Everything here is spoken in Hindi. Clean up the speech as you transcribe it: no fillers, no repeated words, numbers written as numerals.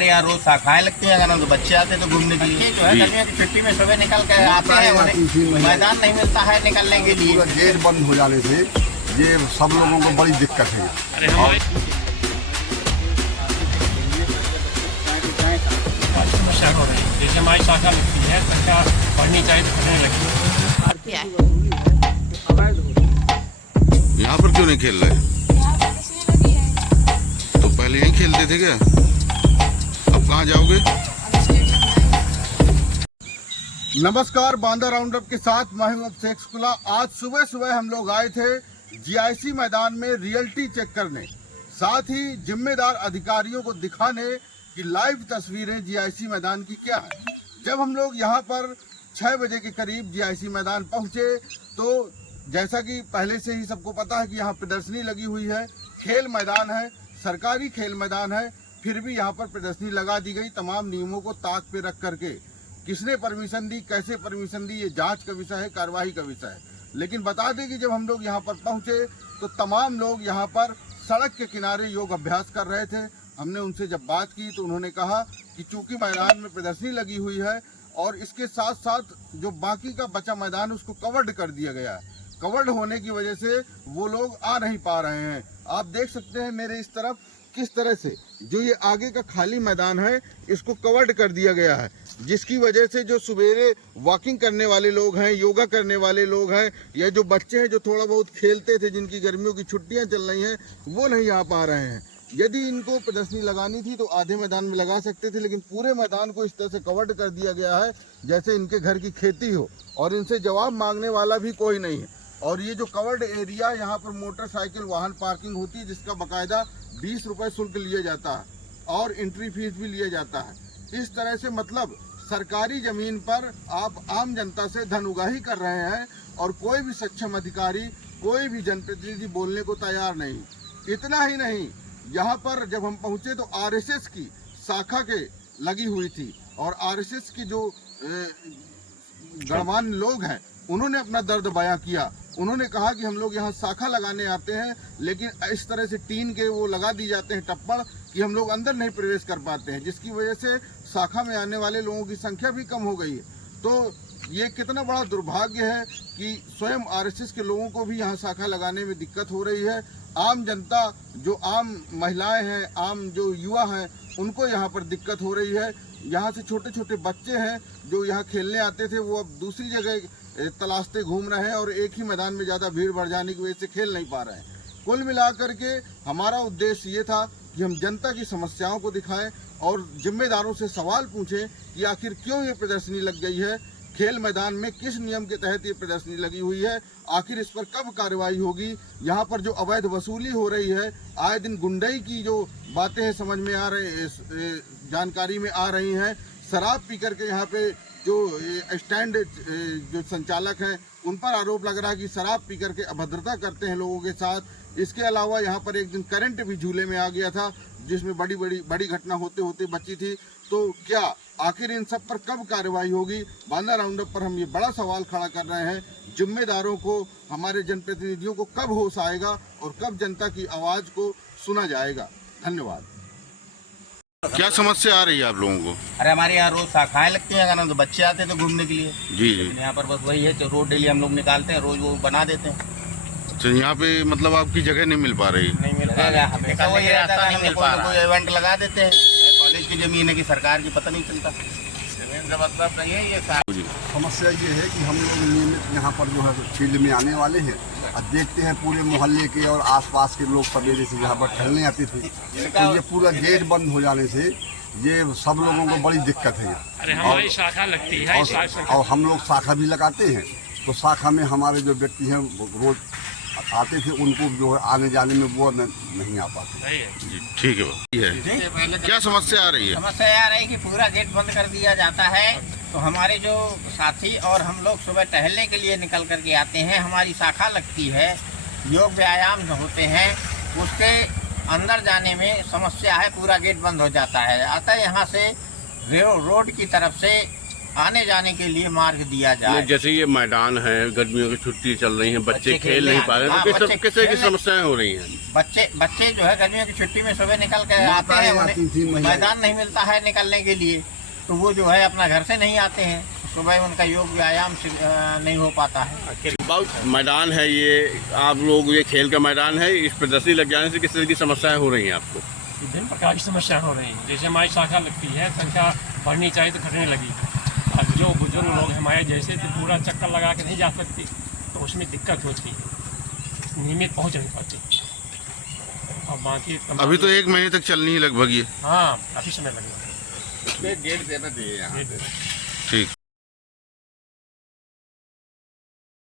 हमारे यहाँ रोज शाखाएं लगती हैं, अगर तो बच्चे आते हैं तो घूमने के लिए जो है गर्मियों की छुट्टी में सुबह निकल के आते हैं, मैदान नहीं मिलता है निकलने के लिए। गेट बंद हो जाने से ये सब लोगों को बड़ी दिक्कत है। समस्या हो रही है, जैसे हमारी शाखा लगती है, सरकार पढ़नी चाहिए तो पढ़ने लगी। यहाँ पर क्यों नहीं खेल रहे? तो पहले यहीं खेलते थे क्या? अब कहाँ जाओगे? नमस्कार, बांदा राउंड अप के साथ मैं हूं शेख शुक्ला। आज सुबह सुबह हम लोग आए थे जीआईसी मैदान में रियलिटी चेक करने, साथ ही जिम्मेदार अधिकारियों को दिखाने कि लाइव तस्वीरें जीआईसी मैदान की क्या है। जब हम लोग यहाँ पर 6 बजे के करीब जीआईसी मैदान पहुँचे तो जैसा कि पहले से ही सबको पता है कि यहाँ प्रदर्शनी लगी हुई है, खेल मैदान है, सरकारी खेल मैदान है, फिर भी यहाँ पर प्रदर्शनी लगा दी गई तमाम नियमों को ताक पे रख करके। किसने परमिशन दी, कैसे परमिशन दी, ये जांच का विषय है, कार्रवाई का विषय है। लेकिन बता दें कि जब हम लोग यहाँ पर पहुँचे तो तमाम लोग यहाँ पर सड़क के किनारे योग अभ्यास कर रहे थे। हमने उनसे जब बात की तो उन्होंने कहा कि चूंकि मैदान में प्रदर्शनी लगी हुई है और इसके साथ साथ जो बाकी का बचा मैदान उसको कवर्ड कर दिया गया है, कवर्ड होने की वजह से वो लोग आ नहीं पा रहे हैं। आप देख सकते हैं मेरे इस तरफ किस तरह से जो ये आगे का खाली मैदान है इसको कवर्ड कर दिया गया है, जिसकी वजह से जो सवेरे वॉकिंग करने वाले लोग हैं, योगा करने वाले लोग हैं, या जो बच्चे हैं जो थोड़ा बहुत खेलते थे, जिनकी गर्मियों की छुट्टियां चल रही हैं, वो नहीं आ पा रहे हैं। यदि इनको प्रदर्शनी लगानी थी तो आधे मैदान में लगा सकते थे, लेकिन पूरे मैदान को इस तरह से कवर्ड कर दिया गया है जैसे इनके घर की खेती हो और इनसे जवाब मांगने वाला भी कोई नहीं है। और ये जो कवर्ड एरिया, यहाँ पर मोटरसाइकिल वाहन पार्किंग होती है जिसका बाकायदा 20 रुपये शुल्क लिया जाता है और एंट्री फीस भी लिया जाता है। इस तरह से मतलब सरकारी जमीन पर आप आम जनता से धन उगाही कर रहे हैं और कोई भी सक्षम अधिकारी, कोई भी जनप्रतिनिधि बोलने को तैयार नहीं। इतना ही नहीं, यहाँ पर जब हम पहुँचे तो आरएसएस की शाखा के लगी हुई थी और आरएसएस की जो गणमान्य लोग हैं उन्होंने अपना दर्द बयां किया। उन्होंने कहा कि हम लोग यहाँ शाखा लगाने आते हैं, लेकिन इस तरह से टीन के वो लगा दी जाते हैं टप्पड़ कि हम लोग अंदर नहीं प्रवेश कर पाते हैं, जिसकी वजह से शाखा में आने वाले लोगों की संख्या भी कम हो गई है। तो ये कितना बड़ा दुर्भाग्य है कि स्वयं आरएसएस के लोगों को भी यहाँ शाखा लगाने में दिक्कत हो रही है। आम जनता, जो आम महिलाएं हैं, आम जो युवा हैं, उनको यहाँ पर दिक्कत हो रही है। यहाँ से छोटे छोटे बच्चे हैं जो यहाँ खेलने आते थे, वो अब दूसरी जगह तलाशते घूम रहे हैं और एक ही मैदान में ज़्यादा भीड़ बढ़ जाने की वजह से खेल नहीं पा रहे हैं। कुल मिलाकर के हमारा उद्देश्य ये था कि हम जनता की समस्याओं को दिखाएं और जिम्मेदारों से सवाल पूछें कि आखिर क्यों ये प्रदर्शनी लग गई है, खेल मैदान में किस नियम के तहत ये प्रदर्शनी लगी हुई है, आखिर इस पर कब कार्रवाई होगी। यहाँ पर जो अवैध वसूली हो रही है, आए दिन गुंडई की जो बातें हैं समझ में आ रही, जानकारी में आ रही हैं, शराब पी करके यहाँ पे जो स्टैंड जो संचालक हैं उन पर आरोप लग रहा है कि शराब पी करके अभद्रता करते हैं लोगों के साथ। इसके अलावा यहाँ पर एक दिन करंट भी झूले में आ गया था जिसमें बड़ी घटना होते होते बची थी। तो क्या आखिर इन सब पर कब कार्रवाई होगी? बांदा राउंड अप पर हम ये बड़ा सवाल खड़ा कर रहे हैं। जिम्मेदारों को, हमारे जनप्रतिनिधियों को कब होश आएगा और कब जनता की आवाज़ को सुना जाएगा? धन्यवाद। क्या समस्या आ रही है आप लोगों को? अरे हमारे यहाँ रोज शाखाएं लगती हैं, अगर तो बच्चे आते हैं तो घूमने के लिए। जी जी। यहाँ पर बस वही है, तो रोड डेली हम लोग निकालते हैं, रोज वो बना देते हैं। तो यहाँ पे मतलब आपकी जगह नहीं मिल पा रही? नहीं मिल पा रहा है, कोई इवेंट लगा देते हैं। कॉलेज की जमीन है कि सरकार की, पता नहीं चलता। जमीन का मतलब नहीं है ये। समस्या ये है कि हम लोग नियमित यहाँ पर जो है फील्ड में आने वाले हैं और देखते हैं पूरे मोहल्ले के और आसपास के लोग सवेरे से यहाँ पर टहलने आते थे, तो ये पूरा गेट बंद हो जाने से ये सब लोगों को बड़ी दिक्कत है। अरे हमारी शाखा लगती है और हम लोग शाखा भी लगाते हैं, तो शाखा में हमारे जो व्यक्ति हैं रोज आते थे, उनको जो है आने जाने में वो नहीं आ पाते। ठीक है। क्या समस्या आ रही है? समस्या आ रही है कि पूरा गेट बंद कर दिया जाता है, तो हमारे जो साथी और हम लोग सुबह टहलने के लिए निकल करके आते हैं, हमारी शाखा लगती है, योग व्यायाम जो होते हैं उसके अंदर जाने में समस्या है, पूरा गेट बंद हो जाता है। अतः यहाँ से रोड की तरफ से आने जाने के लिए मार्ग दिया जाए। जैसे ये मैदान है, गर्मियों की छुट्टी चल रही है, बच्चे खेल नहीं पा रहे, हाँ, तो बच्चे किस तरह की खेलने- समस्याएं हो रही हैं? बच्चे जो है गर्मियों की छुट्टी में सुबह निकल के आते हैं, उन्हें मैदान नहीं मिलता है निकलने के लिए, तो वो जो है अपना घर से नहीं आते हैं, सुबह उनका योग व्यायाम नहीं हो पाता है। बहुत मैदान है ये, आप लोग ये खेल का मैदान है, इस प्रदर्शनी लग जाने से किस तरह की समस्याएं हो रही हैं आपको? विभिन्न प्रकार की समस्याएं हो रही हैं। जैसे हमारी शाखा लगती है, संख्या बढ़नी चाहिए तो घटने लगी। अब जो बुजुर्ग लोग हमारे जैसे तो पूरा चक्कर लगा के नहीं जा सकते, तो उसमें दिक्कत होती है, नियमित पहुंच नहीं पाती। और बाकी अभी तो 1 महीने तक चलनी है लगभग ये। हाँ, काफ़ी समय लगेगा। गेट देना चाहिए यहाँ।